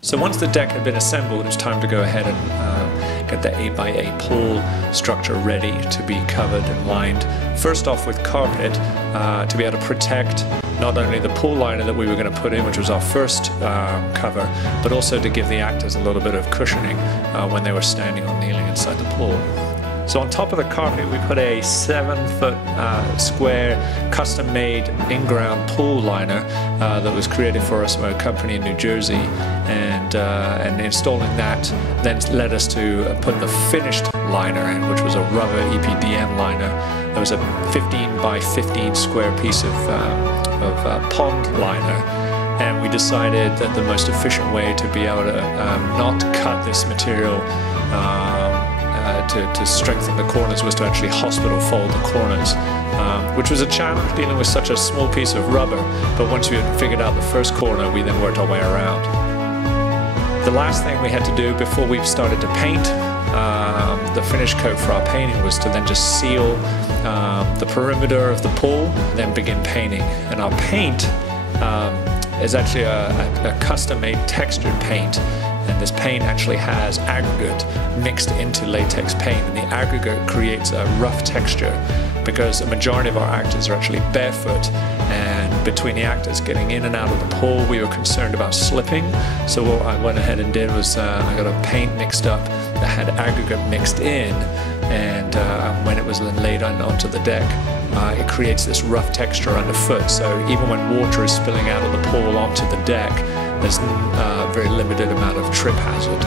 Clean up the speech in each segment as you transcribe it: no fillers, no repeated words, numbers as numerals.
So once the deck had been assembled, it was time to go ahead and get the 8x8 pool structure ready to be covered and lined. First off with carpet to be able to protect not only the pool liner that we were going to put in, which was our first cover, but also to give the actors a little bit of cushioning when they were standing or kneeling inside the pool. So on top of the carpet, we put a 7-foot square custom-made in-ground pool liner that was created for us by a company in New Jersey, and installing that then led us to put the finished liner in, which was a rubber EPDM liner. It was a 15 by 15 square piece of pond liner. And we decided that the most efficient way to be able to not cut this material to strengthen the corners was to actually hospital fold the corners, which was a challenge dealing with such a small piece of rubber, but once we had figured out the first corner, we then worked our way around. The last thing we had to do before we started to paint the finish coat for our painting was to then just seal the perimeter of the pool, then begin painting. And our paint is actually a custom-made textured paint. And this paint actually has aggregate mixed into latex paint, and the aggregate creates a rough texture because a majority of our actors are actually barefoot, and between the actors getting in and out of the pool we were concerned about slipping. So what I went ahead and did was I got a paint mixed up that had aggregate mixed in, and when it was then laid onto the deck, it creates this rough texture underfoot, so even when water is spilling out of the pool onto the deck, there's a very limited amount of trip hazard.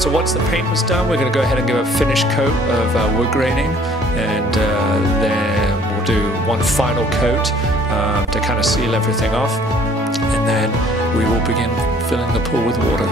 So once the paint was done, we're going to go ahead and give a finish coat of wood graining, and then we'll do one final coat to kind of seal everything off, and then we will begin filling the pool with water.